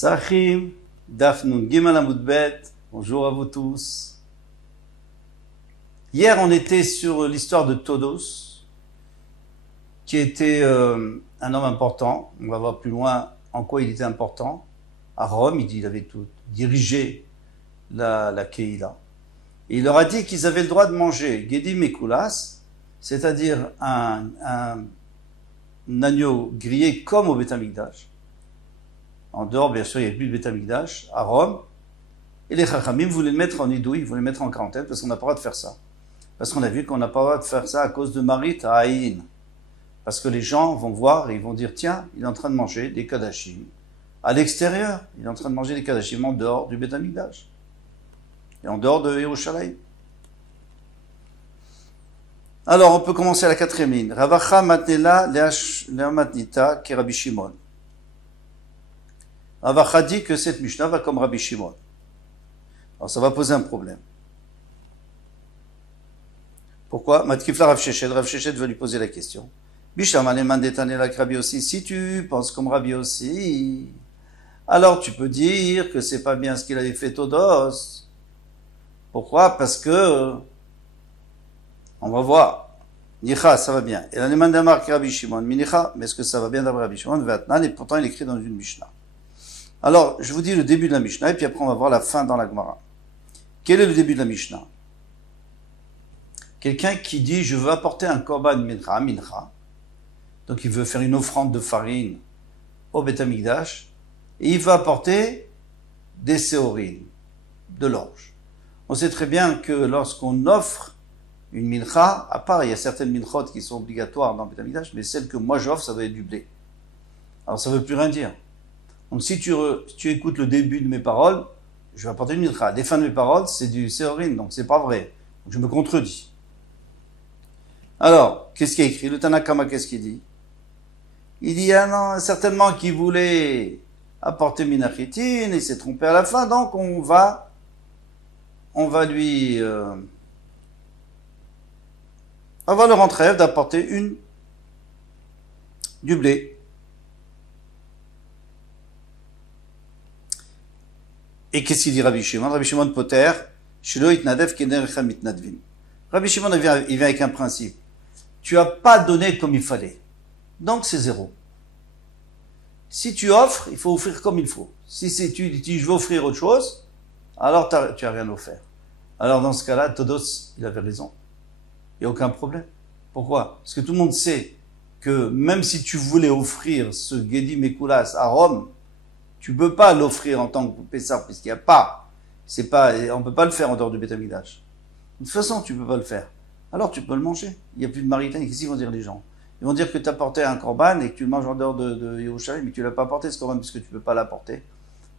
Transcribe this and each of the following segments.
Sahim, Dafnun Gimel Amud Bet, bonjour à vous tous. Hier, on était sur l'histoire de Todos, qui était un homme important. On va voir plus loin en quoi il était important. À Rome, il avait tout dirigé la Keïla. Et il leur a dit qu'ils avaient le droit de manger Gedi Mekoulas, c'est-à-dire un agneau grillé comme au Beth Amikdash. En dehors, bien sûr, il n'y avait plus de Beth Amikdash, à Rome. Et les Chachamim voulaient le mettre en idouille, ils voulaient le mettre en quarantaine, parce qu'on n'a pas le droit de faire ça. Parce qu'on a vu qu'on n'a pas le droit de faire ça à cause de Marit à Aïn. Parce que les gens vont voir et ils vont dire, tiens, il est en train de manger des Kadashim. À l'extérieur, il est en train de manger des Kadashim en dehors du Beth Amikdash. Et en dehors de Yerushalayim. Alors, on peut commencer à la quatrième ligne. Ravacha matnela le'amatnita ki Rabbi Shimon. Ravacha dit que cette Mishnah va comme Rabbi Shimon. Alors, ça va poser un problème. Pourquoi? Matkifla Rav Sheshet va lui poser la question. Bishama le'mandetanela ki Rabbi aussi. Si tu penses comme Rabbi aussi, alors tu peux dire que c'est pas bien ce qu'il avait fait Todos. Pourquoi? Parce que, on va voir. Nicha, ça va bien. Et la demande d'Amar qui Rabbi Shimon, Minicha, mais est-ce que ça va bien d'après Rabbi Shimon? Vatnan, et pourtant il écrit dans une Mishnah. Alors, je vous dis le début de la Mishnah, et puis après on va voir la fin dans la Gemara. Quel est le début de la Mishnah? Quelqu'un qui dit, je veux apporter un korban mincha, donc il veut faire une offrande de farine au Beth Amikdash, et il veut apporter des séorines, de l'orge. On sait très bien que lorsqu'on offre une mincha, à part, il y a certaines minchot qui sont obligatoires dans le Beth Amikdash, mais celle que moi j'offre, ça doit être du blé. Alors ça veut plus rien dire. Donc si tu écoutes le début de mes paroles, je vais apporter une mincha. Les fins de mes paroles, c'est du séorine, donc c'est pas vrai. Donc je me contredis. Alors, qu'est-ce qu'il y a écrit? Le Tanakama, qu'est-ce qu'il dit? Il dit, ah non, certainement qu'il voulait apporter minachitine, il s'est trompé à la fin, donc on va lui avoir le rentrève d'apporter du blé. Et qu'est-ce qu'il dit Rabbi Shimon? Rabbi Shimon Poter, Shelo itnadev kederecha mitnadvim. Rabbi Shimon, il vient avec un principe. Tu as pas donné comme il fallait. Donc c'est zéro. Si tu offres, il faut offrir comme il faut. Si tu dis je veux offrir autre chose, alors tu as rien offert. Alors dans ce cas-là, Todos, il avait raison. Il n'y a aucun problème. Pourquoi? Parce que tout le monde sait que même si tu voulais offrir ce Gedi Mekoulas à Rome, tu peux pas l'offrir en tant que Pessah, puisqu'il n'y a pas. On peut pas le faire en dehors du Beth Amikdash. De toute façon, tu peux pas le faire. Alors tu peux le manger. Il n'y a plus de Maritaine. Qu'est-ce qu'ils vont dire les gens? Ils vont dire que tu as apporté un korban et que tu le manges en dehors de Yerushalayim, mais tu l'as pas apporté ce korban puisque tu peux pas l'apporter.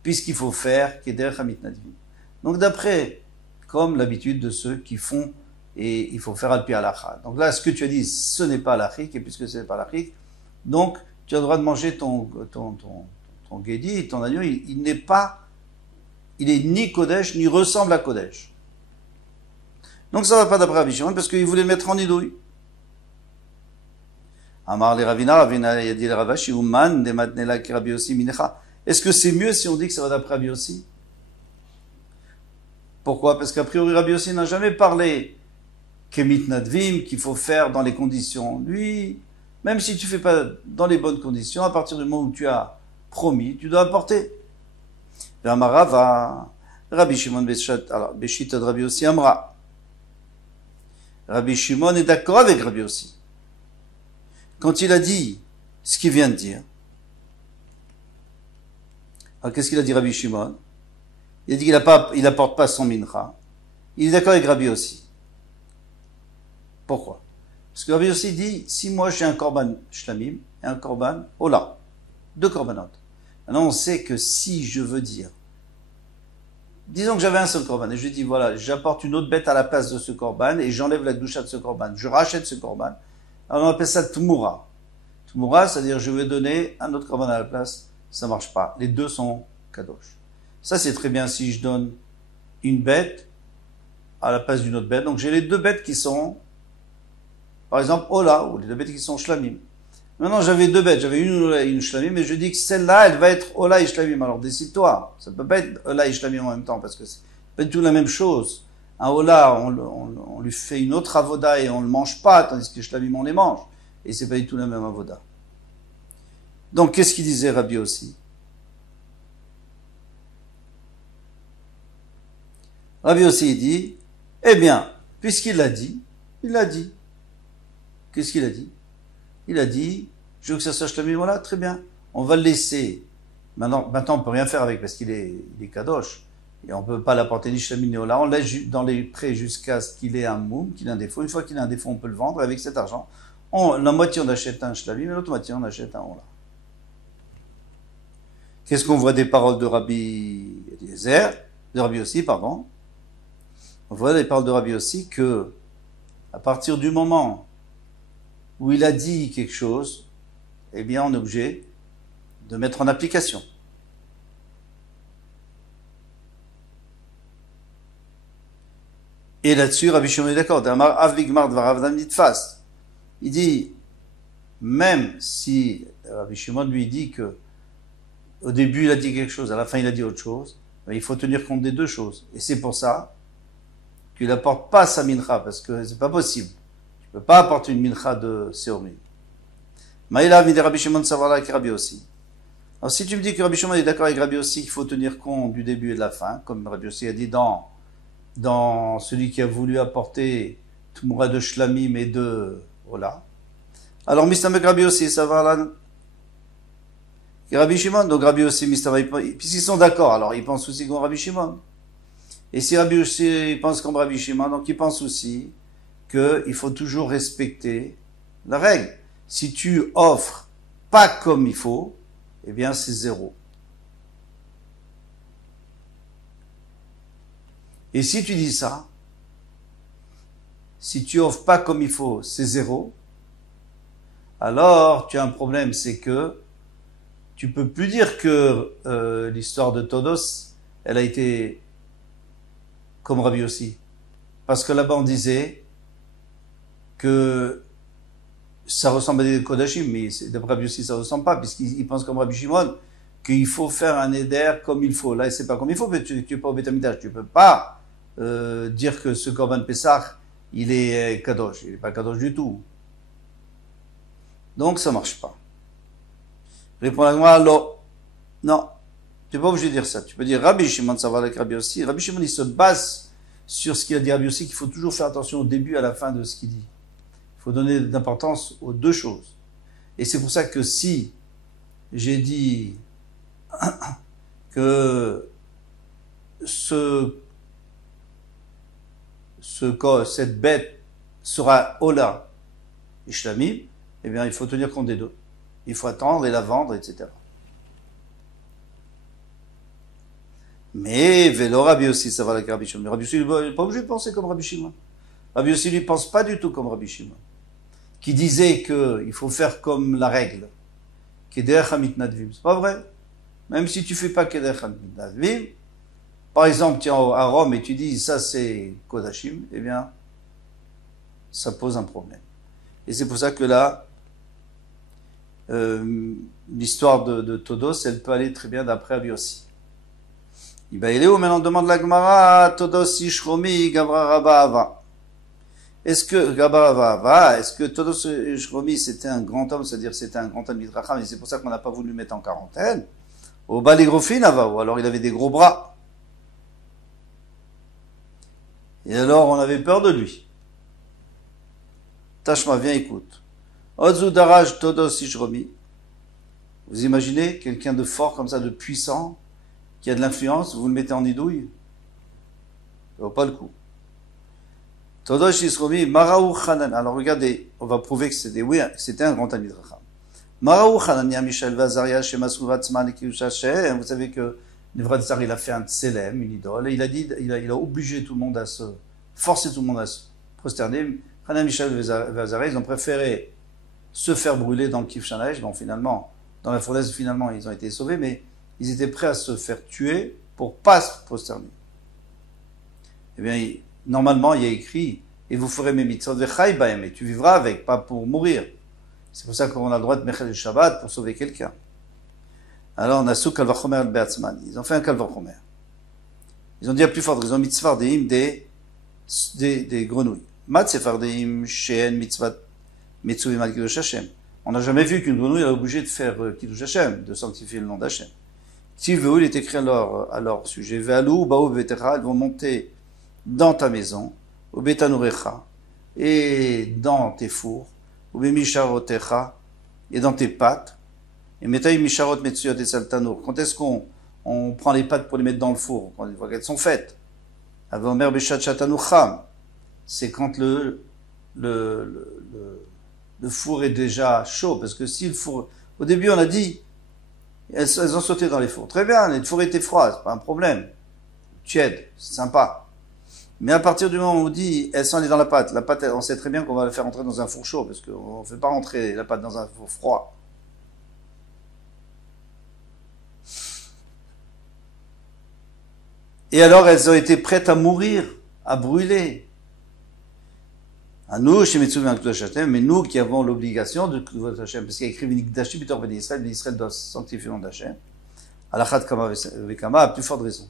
Puisqu'il faut faire Keder Hamit Nadvim. Donc d'après, comme l'habitude de ceux qui font, et il faut faire al-pi halacha. Donc là, ce que tu as dit, ce n'est pas halachique, et puisque ce n'est pas halachique, donc tu as le droit de manger ton Gedi, ton agneau, il est ni Kodesh, ni ressemble à Kodesh. Donc ça va pas d'après Rabbi Shimon, parce qu'il voulait le mettre en idouille. Amar le Ravina, il a dit le Ravashi, Uman, de matnela ki Rabbi Yossi minecha. Est-ce que c'est mieux si on dit que ça va d'après Rabbi Yossi? Pourquoi? Parce qu'a priori, Rabbi Yossi n'a jamais parlé Kemit Nadvim, qu'il faut faire dans les conditions. Lui, même si tu fais pas dans les bonnes conditions, à partir du moment où tu as promis, tu dois apporter. Ramarava, Rabbi Shimon Beshit ad Rabbi Yossi Amra. Rabbi Shimon est d'accord avec Rabbi Yossi. Quand il a dit ce qu'il vient de dire, alors qu'est-ce qu'il a dit Rabbi Shimon? Il a dit qu'il n'apporte pas son mincha. Il est d'accord avec Rabbi Yossi. Pourquoi? Parce que Rabbi Yossi dit, si moi j'ai un korban shlamim et un korban ola, deux korbanot. Maintenant on sait que si je veux dire, disons que j'avais un seul korban et je dis voilà, j'apporte une autre bête à la place de ce korban et j'enlève la gdusha de ce korban, je rachète ce korban. Alors on appelle ça Tmura. Tmura, c'est-à-dire je vais donner un autre korban à la place, ça marche pas. Les deux sont kadosh. Ça c'est très bien si je donne une bête à la place d'une autre bête. Donc j'ai les deux bêtes qui sont, par exemple, Ola, ou les deux bêtes qui sont Shlamim. Maintenant, j'avais deux bêtes. J'avais une Ola et une Shlamim, mais je dis que celle-là, elle va être Ola et Shlamim. Alors, décide-toi. Ça ne peut pas être Ola et Shlamim en même temps, parce que c'est pas du tout la même chose. Un Ola, on lui fait une autre avoda et on le mange pas, tandis que les Shlamim, on les mange. Et c'est pas du tout la même avoda. Donc, qu'est-ce qu'il disait Rabbi aussi? Rabbi aussi, il dit, eh bien, puisqu'il l'a dit, il l'a dit. Qu'est-ce qu'il a dit? Il a dit, je veux que ça soit Shlamim, voilà, très bien. On va le laisser. Maintenant, on peut rien faire avec parce qu'il est kadosh. Et on peut pas l'apporter ni Shlamim ni Ola. On laisse dans les prêts jusqu'à ce qu'il ait un moum, qu'il ait un défaut. Une fois qu'il a un défaut, on peut le vendre. Avec cet argent, la moitié on achète un Shlamim et l'autre moitié on achète un Ola. Qu'est-ce qu'on voit des paroles de Rabbi Eliezer, de Rabbi aussi, pardon? On voit des paroles de Rabbi aussi que, à partir du moment où il a dit quelque chose, eh bien, on est obligé de mettre en application. Et là-dessus, Rabbi Shimon est d'accord. Il dit, même si Rabbi Shimon lui dit que au début il a dit quelque chose, à la fin il a dit autre chose, ben, il faut tenir compte des deux choses. Et c'est pour ça qu'il n'apporte pas sa mincha, parce que c'est pas possible. Tu peux pas apporter une mincha de Seorim. Maïla vide Rabbi Shimon savoir avec Rabbi aussi. Alors si tu me dis que Rabbi Shimon est d'accord avec Rabbi aussi qu'il faut tenir compte du début et de la fin, comme Rabbi aussi a dit dans celui qui a voulu apporter Tmoura de Shlamim et de Ola. Alors Mistamek Rabbi aussi, ça va là. Rabbi Shimon, donc Rabbi aussi, puisqu'ils sont d'accord, alors ils pensent aussi comme Rabbi Shimon. Et si Rabbi aussi pense comme Rabbi Shimon, donc ils pensent aussi qu'il faut toujours respecter la règle. Si tu offres pas comme il faut, eh bien c'est zéro. Et si tu dis ça, si tu offres pas comme il faut, c'est zéro, alors tu as un problème, c'est que tu peux plus dire que l'histoire de Todos, elle a été comme Rabbi aussi. Parce que là-bas on disait que ça ressemble à des Kodashim, mais d'après Rabbi aussi ça ressemble pas, puisqu'il pense comme Rabbi Shimon qu'il faut faire un éder comme il faut. Là c'est pas comme il faut, mais tu es pas au Beth Amikdash, tu peux pas dire que ce Korban Pessah il est Kadosh, il est pas Kadosh du tout. Donc ça marche pas. Répond la Gemara, non, tu n'es pas obligé de dire ça. Tu peux dire Rabbi Shimon, ça va avec Rabbi aussi. Rabbi Shimon, il se base sur ce qu'il a dit Rabbi aussi, qu'il faut toujours faire attention au début et à la fin de ce qu'il dit. Il faut donner d'importance aux deux choses. Et c'est pour ça que si j'ai dit que cette bête sera Ola et Shlamim, eh bien, il faut tenir compte des deux. Il faut attendre et la vendre, etc. Mais Vélo Rabbi aussi, ça va avec Rabbi Shimon. Mais Rabbi aussi, il n'est pas obligé de penser comme Rabbi Shimon. Rabbi aussi, lui, pense pas du tout comme Rabbi Shimon. Qui disait qu'il faut faire comme la règle. Keder Hamit Nadvim. C'est pas vrai. Même si tu fais pas Keder Hamit Nadvim, par exemple, tu es à Rome et tu dis ça c'est Kodashim, eh bien, ça pose un problème. Et c'est pour ça que là, l'histoire de Todos, elle peut aller très bien d'après Rabbi aussi. Il est où maintenant? On demande la Gemara, Todos Ishromi Gabra Rabba Ava. Est-ce que Gabra Rabba Ava, est-ce que Todos Ishromi c'était un grand homme, c'est-à-dire c'était un grand homme Midracham, et c'est pour ça qu'on n'a pas voulu le mettre en quarantaine? Au Baligrofin Ava, ou alors il avait des gros bras. Et alors on avait peur de lui. Tashma, viens, écoute. Ozu Daraj Todos Ishromi. Vous imaginez quelqu'un de fort comme ça, de puissant, qui a de l'influence, vous le mettez en idouille? Ça vaut pas le coup. Todos Ishromi, Maraou Chanan. Alors regardez, on va prouver que c'était un grand ami de Racham. Maraou Chanania Michel Vazaria Shemasouvat Tzman Kiushache. Vous savez que Nevratzar, il a fait un tselem, une idole, et il a obligé tout le monde forcé tout le monde à se prosterner. Chanania Michel Vazaria, ils ont préféré se faire brûler dans le Kif Shanaïch. Bon, finalement, dans la fournaise, finalement, ils ont été sauvés, mais ils étaient prêts à se faire tuer pour pas se prosterner. Eh bien, normalement, il y a écrit, et vous ferez mes mitzvot vechai bahem, et tu vivras avec, pas pour mourir. C'est pour ça qu'on a le droit de Mechel le Shabbat pour sauver quelqu'un. Alors, on a sous Kalvachomer al-Beatzman. Ils ont fait un Kalvachomer. Ils ont dit à plus forte raison, mitzvardeim des grenouilles. Mat sefardeim sheen mitzvat mitzuvim al kiddush Hashem. On n'a jamais vu qu'une grenouille a obligé de faire kiddush Hashem, de sanctifier le nom d'Hashem. Tiveu, il est écrit à leur sujet, Ve'alou ba'u betecha, ils vont monter dans ta maison, au betanurecha, et dans tes fours, au bemisharotecha, et dans tes pâtes, et metaï misharot metsuyot et saltanour. Quand est-ce qu'on prend les pâtes pour les mettre dans le four, quand on voit qu'elles sont faites? Avomer beshat shatanucham, c'est quand le four est déjà chaud, parce que si le four, au début on a dit, elles ont sauté dans les fours. Très bien, les fours étaient froids, c'est pas un problème. Tiède, c'est sympa. Mais à partir du moment où on dit, elles sont allées dans la pâte, on sait très bien qu'on va la faire entrer dans un four chaud, parce qu'on ne fait pas rentrer la pâte dans un four froid. Et alors, elles ont été prêtes à mourir, à brûler. À nous, chez Metsuvim Akdosh Hashem, mais nous qui avons l'obligation de Kduvot Hashem, parce qu'il y a écrit V'nikdashi b'tor b'nei Israël, l'Israël doit sanctifier le nom d'Hashem, Alachat Kama Vekama, à plus forte raison.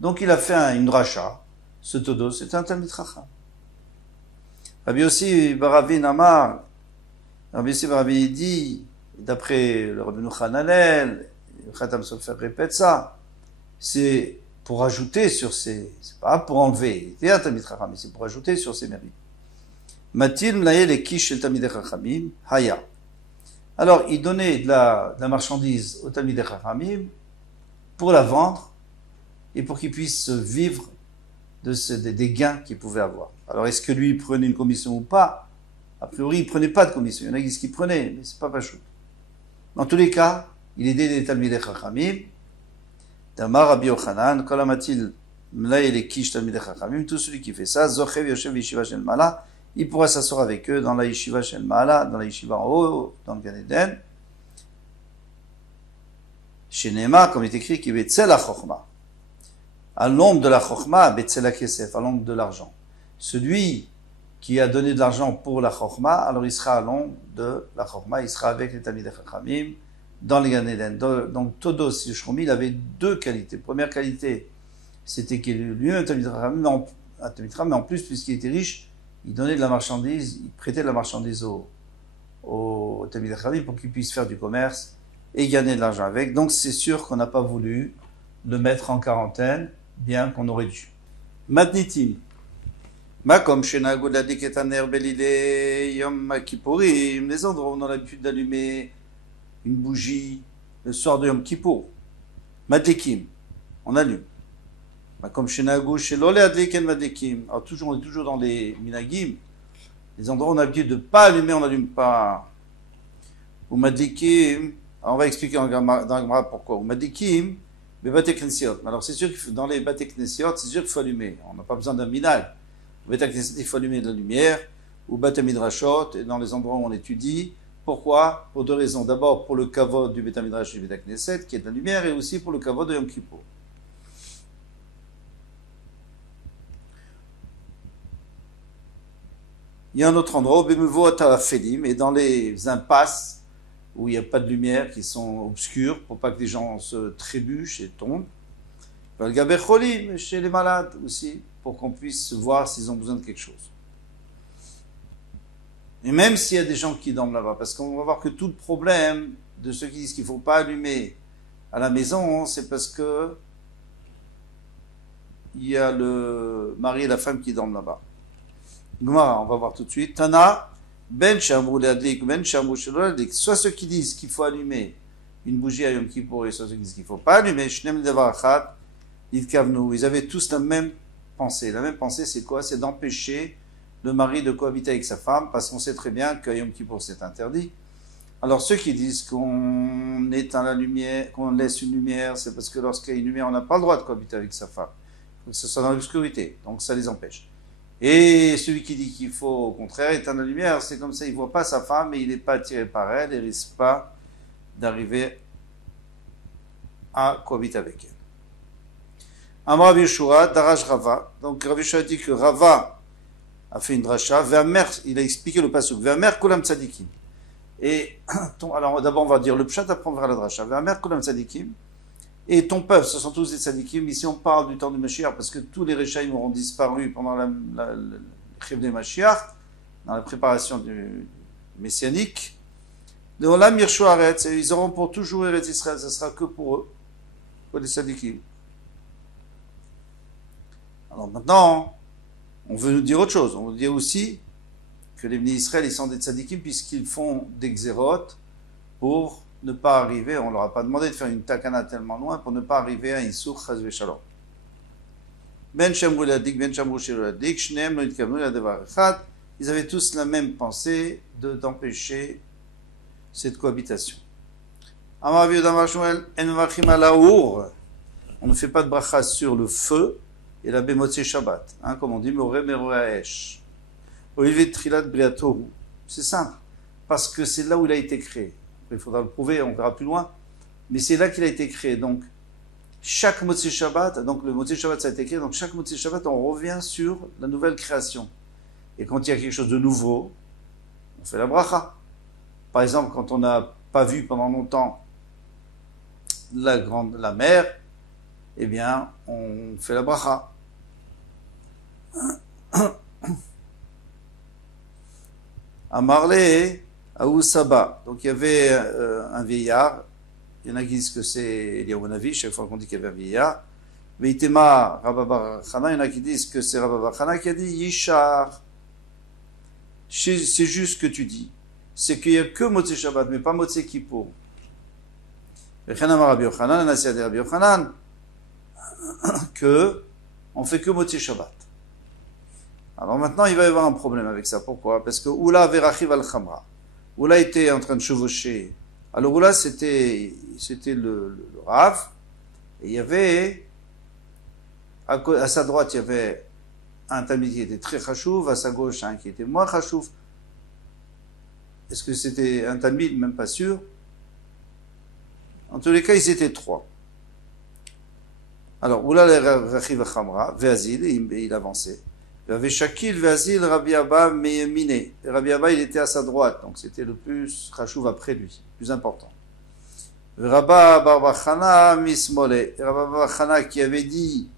Donc il a fait une dracha, ce todo, c'est un Talmid Chacham. Rabbi Yossi Baravi Namar, Rabbi Yossi Baravi dit, d'après le Rabbi Hananel, le Khatam Sofer répète ça, c'est pour ajouter sur c'est pas pour enlever, c'est un Talmid Chacham, mais c'est pour ajouter sur ses mérites. Matil mlaye les kish el Talmidei Chachamim haya. Alors, il donnait de la marchandise au Talmidei Chachamim pour la vendre et pour qu'il puisse vivre des gains qu'il pouvait avoir. Alors, est-ce que lui prenait une commission ou pas? A priori, il prenait pas de commission. Il y en a qui disent qu'il prenait, mais c'est pas pachout. Dans tous les cas, il aidait les Talmidei Chachamim. Damar Rabbi Yochanan, kol hamatil mlaye les kish Talmidei Chachamim, tout celui qui fait ça, zochev yoshev yeshiva shel mala, il pourra s'asseoir avec eux dans la yeshiva shel Ma'ala, dans la yeshiva en haut, dans le Gan Eden. Chez Nema, comme il est écrit, qui est Betzel la Chochma. À l'ombre de la Chochma, Betzel la Kesef, à l'ombre de l'argent. Celui qui a donné de l'argent pour la Chochma, alors il sera à l'ombre de la Chochma, il sera avec les Talmidei Chachamim, dans le Gan Eden. Donc, Todos Yeshromi, il avait deux qualités. Première qualité, c'était qu'il est lui un Talmidei Chachamim, mais en plus, puisqu'il était riche, il donnait de la marchandise, il prêtait de la marchandise au Talmidei Chachamim pour qu'il puisse faire du commerce et gagner de l'argent avec. Donc c'est sûr qu'on n'a pas voulu le mettre en quarantaine, bien qu'on aurait dû. Matnitim. Makom shenago ladik et aner belile yom kippurim, les endroits où on a l'habitude d'allumer une bougie le soir de Yom Kippour. Matlikim, on allume. Comme chez Nagou, chez Lolé Adliken Madlikim. Alors, on est toujours dans les Minagim. Les endroits où on a l'habitude de ne pas allumer, on n'allume pas. Ou Madlikim. Alors, on va expliquer dans le Gemara pourquoi. Ou Madlikim, mais Bate Knesiot. Alors, c'est sûr que dans les Bate Knesiot, c'est sûr qu'il faut allumer. On n'a pas besoin d'un minag. Bate Knesiot, il faut allumer de la lumière. Ou Bate Midrashot, et dans les endroits où on étudie. Pourquoi? Pour deux raisons. D'abord, pour le kavod du Bate Midrash et du Bate Knesset, qui est de la lumière, et aussi pour le kavod de Yom Kippour. Il y a un autre endroit, et dans les impasses où il n'y a pas de lumière, qui sont obscures, pour pas que les gens se trébuchent et tombent. Chez les malades aussi, pour qu'on puisse voir s'ils ont besoin de quelque chose. Et même s'il y a des gens qui dorment là-bas, parce qu'on va voir que tout le problème de ceux qui disent qu'il ne faut pas allumer à la maison, c'est parce que il y a le mari et la femme qui dorment là-bas. Gemara, on va voir tout de suite. Tana, ben shamrou leadlik, ben shamrou shelo leadlik. Soit ceux qui disent qu'il faut allumer une bougie à Yom Kippour, et soit ceux qui disent qu'il ne faut pas allumer. Shnem ledavar achat, itkavnu. Ils avaient tous la même pensée. La même pensée, c'est quoi? C'est d'empêcher le mari de cohabiter avec sa femme, parce qu'on sait très bien qu'à Yom Kippour, c'est interdit. Alors, ceux qui disent qu'on éteint la lumière, qu'on laisse une lumière, c'est parce que lorsqu'il y a une lumière, on n'a pas le droit de cohabiter avec sa femme. Il faut que ce soit dans l'obscurité. Donc, ça les empêche. Et celui qui dit qu'il faut, au contraire, éteindre la lumière, c'est comme ça, il ne voit pas sa femme et il n'est pas attiré par elle et ne risque pas d'arriver à cohabiter avec elle. Amar Rabbi Yeshua, Darash Rava. Donc Rabbi Yeshua dit que Rava a fait une dracha. Il a expliqué le pasuk. Ve'amer kulam tzadikim. Et alors d'abord on va dire le pshat, après on verra la dracha. Ve'amer kulam tzadikim. Et ton peuple, ce sont tous des tzadikim. Ici on parle du temps du Mashiach parce que tous les Réchaïm auront disparu pendant le Chiv des Mashiach, dans la préparation du messianique. De Olam Yirshu Haaretz, et ils auront pour toujours Eretz Israël, ce sera que pour eux, pour les tzadikim. Alors maintenant, on veut nous dire autre chose. On veut dire aussi que les Bnei Israël, ils sont des tzadikim puisqu'ils font des xérotes pour ne pas arriver, on leur a pas demandé de faire une takana tellement loin, pour ne pas arriver à un souk chaz v'shalom. Ben shamru ladik, ben shamru shelo ladik, shneem lo itkavnu la devar echad. Ils avaient tous la même pensée d'empêcher cette cohabitation. Amar Rav Yehuda Amar Shmuel, en mavachim al haour. On ne fait pas de bracha sur le feu et la bémotzé Shabbat, comme on dit, Moreh Mereh Haesh. Olivier Trilat Briatohu. C'est simple, parce que c'est là où il a été créé. Après, il faudra le prouver, on verra plus loin, mais c'est là qu'il a été créé. Donc, chaque Motzei Shabbat, donc le Motzei Shabbat ça a été créé, donc chaque Motzei Shabbat, on revient sur la nouvelle création. Et quand il y a quelque chose de nouveau, on fait la bracha. Par exemple, quand on n'a pas vu pendant longtemps la mer, eh bien, on fait la bracha. Amarle Aousaba. Donc il y avait un vieillard. Il y en a qui disent que c'est Eliyahu Hanavi, chaque fois qu'on dit qu'il y avait un vieillard. Veitema Rabba bar Chana, il y en a qui disent que c'est Rabba bar Chana qui a dit Yishar. C'est juste ce que tu dis. C'est qu'il n'y a que Motzei Shabbat, mais pas Motzei Kippour. Vechanamar Rabbi Yochanan, Nasiya de Rabbi Yochanan, que on fait que Motzei Shabbat. Alors maintenant, il va y avoir un problème avec ça. Pourquoi? Parce que Oula verachiv al Khamra. Oula était en train de chevaucher. Alors Oula, c'était le Rav. Et il y avait, à sa droite, il y avait un Talmid qui était très chachouv, à sa gauche, un qui était moins chachouv. Est-ce que c'était un Talmid? Même pas sûr. En tous les cas, ils étaient trois. Alors, Oula verachiv al Khamra, Veazil, il avançait. Avait Shakil, Veazil, Rabbi Abba, Meyemine. Rabbi Abba, il était à sa droite, donc c'était le plus chachouv après lui, le plus important. Rabba Bar Chana, Mismole. Rabba Bar Chana qui avait dit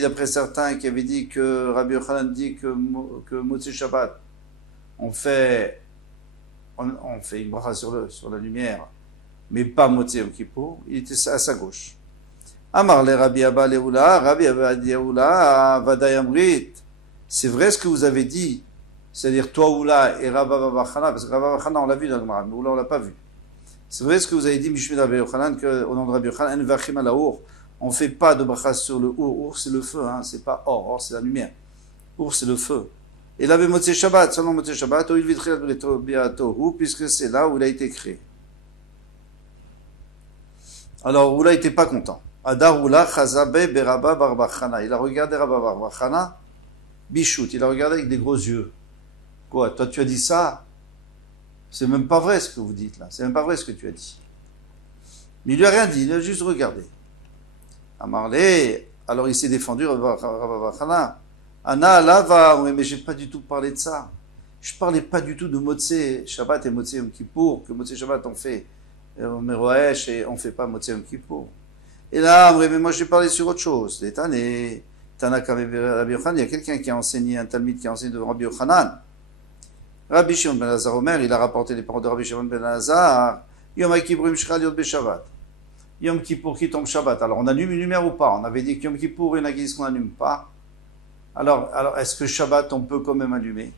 d'après certains, qui avait dit que Rabbi Yochanan dit que Motzei Shabbat, on fait une bracha sur la lumière, mais pas Motzei Yom Kippour, il était à sa gauche. Amar le Rabbi Abba Leoula, Rabbi Abba Leoula, Vadaï Amrit. C'est vrai ce que vous avez dit, c'est-à-dire toi Oula et Rabba Bachana, parce que Rabba Bachana on l'a vu dans le Gemara, mais Oula on l'a pas vu. C'est vrai ce que vous avez dit, Mishmid Rabbi Yochanan, qu'au nom de Rabbi Yochanan, En vachim al haour, on fait pas de bracha sur le Our. Our c'est le feu, c'est pas Or c'est la lumière. Our c'est le feu. Et là, Motzei Shabbat, seulement Motzei Shabbat, Oil Vitriat Biatohu, puisque c'est là où il a été créé. Alors Oula était pas content. Adar Oula Chazabe Berabba Bar Bachana. Il a regardé Rabba Bar Bachana, Bichout, il a regardé avec des gros yeux. Quoi, toi tu as dit ça? C'est même pas vrai ce que vous dites là, c'est même pas vrai ce que tu as dit. Mais il lui a rien dit, il a juste regardé. Amarle, alors il s'est défendu, Rabba Bachana. Ana Lava, oui, mais j'ai pas du tout parlé de ça. Je parlais pas du tout de Motzei Shabbat et Motzei Yom Kippour, que Motzei Shabbat on fait Meroesh et on fait pas Motzei Yom Kippour. Et là, mais moi j'ai parlé sur autre chose. Les Tané, Tanaka Rabbi Yochanan, il y a quelqu'un qui a enseigné, un Talmid qui a enseigné de Rabbi Yochanan. Rabbi Shimon ben Lazar Omer, il a rapporté les paroles de Rabbi Shimon ben Lazar. Yom Kippurim Shchal Yod Beshabbat. Yom Kippour qui tombe Shabbat. Alors on allume une lumière ou pas? On avait dit que Yom Kippour, il y en a qui disent qu'on n'allume pas. Alors est-ce que Shabbat on peut quand même allumer?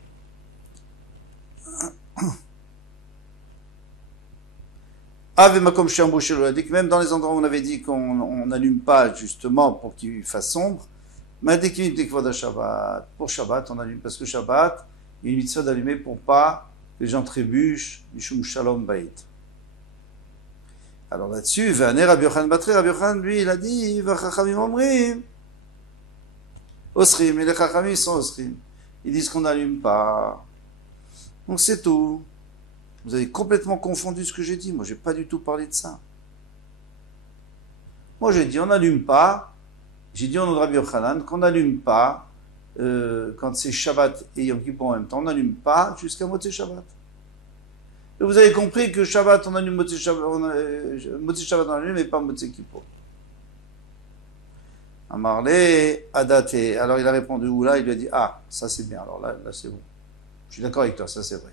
Même dans les endroits où on avait dit qu'on n'allume pas justement pour qu'il fasse sombre, pour Shabbat on allume, parce que Shabbat, il y a une mitzvah d'allumer pour pas que les gens trébuchent, Mishum Shalom Bayit. Alors là-dessus, Rabbi Yochanan, lui, il a dit, Vachachamim Omrim, Osrim, et les Chachamim sont Osrim. Ils disent qu'on n'allume pas. Donc c'est tout. Vous avez complètement confondu ce que j'ai dit. Moi, j'ai pas du tout parlé de ça. Moi, j'ai dit, on n'allume pas. J'ai dit au nom de Rabbi Yochanan qu'on n'allume pas quand c'est Shabbat et Yom Kippour en même temps. On n'allume pas jusqu'à Motzei Shabbat. Et vous avez compris que Shabbat, on allume Motzi Shabbat, Motzi Shabbat on allume, mais pas Motzi Kippour. Amarle, Adate. Alors il a répondu, ou là, il lui a dit, ah, ça c'est bien, alors là c'est bon. Je suis d'accord avec toi, ça c'est vrai.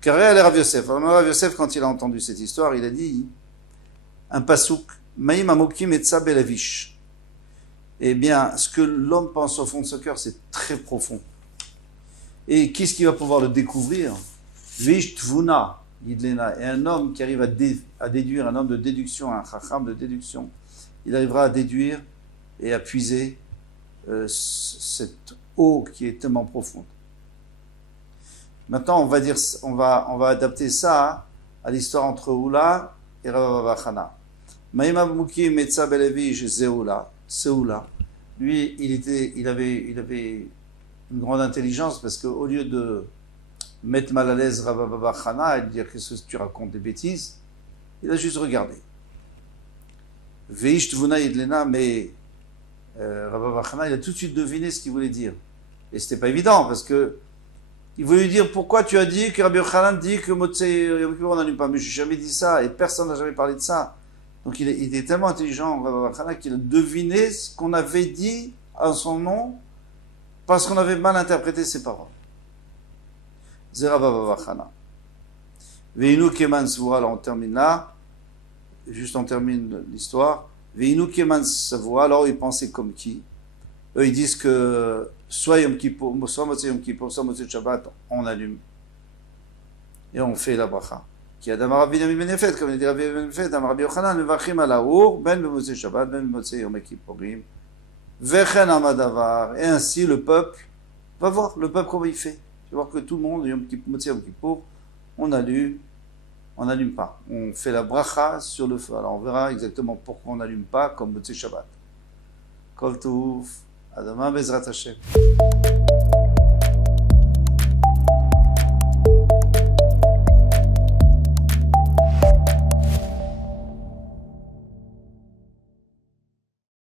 Carré allait Rav Yosef. Alors Rav Yosef, quand il a entendu cette histoire, il a dit, un pasouk, Maïm Amokim et Tzabelavish. Eh bien, ce que l'homme pense au fond de son cœur, c'est très profond. Et qu'est-ce qui va pouvoir le découvrir? Vish Tvuna, Yidlena. Et un homme qui arrive à déduire, un homme de déduction, un chacham de déduction, il arrivera à déduire et à puiser cette eau qui est tellement profonde. Maintenant, on va adapter ça à l'histoire entre Oula et Rav Chana. Maïma Mouki Metza Belevish Zeoula, Seoula. Lui, il avait une grande intelligence parce qu'au lieu de mettre mal à l'aise Rav Chana et de dire que tu racontes des bêtises, il a juste regardé. Veish Tvuna Yidlena, mais Rav Chana, il a tout de suite deviné ce qu'il voulait dire. Et c'était pas évident parce que il voulait lui dire pourquoi tu as dit que Rabbi Yochanan dit que Motzei Yom Kippur on n'allume pas. Mais je n'ai jamais dit ça et personne n'a jamais parlé de ça. Donc il est tellement intelligent, Rabbi Yochanan, qu'il a deviné ce qu'on avait dit en son nom parce qu'on avait mal interprété ses paroles. Zera Rabbi Yochanan. Veinu Keman Svura, alors on termine là. Juste on termine l'histoire. Veinu Keman Svura, alors ils pensaient comme qui? Eux ils disent que soit Yom Kippur, soit Motzei Yom Kippur, soit Motzei Shabbat, on allume. Et on fait la bracha. Qui a d'Amar Rabbi Ben Yefet, comme il dit Rabbi Ben Yefet, Amar Rabbi Yochanan, Mevachim ala Our, ben Motzei Shabbat, ben Motzei Yom Kippurim, Vechen Amadavar. Et ainsi le peuple va voir, le peuple comment il fait. Tu vas voir que tout le monde, Motzei Yom Kippur, on n'allume pas. On fait la bracha sur le feu. Alors on verra exactement pourquoi on n'allume pas comme Motzei Shabbat. Kol Touf. À demain, Bezrat Hashem.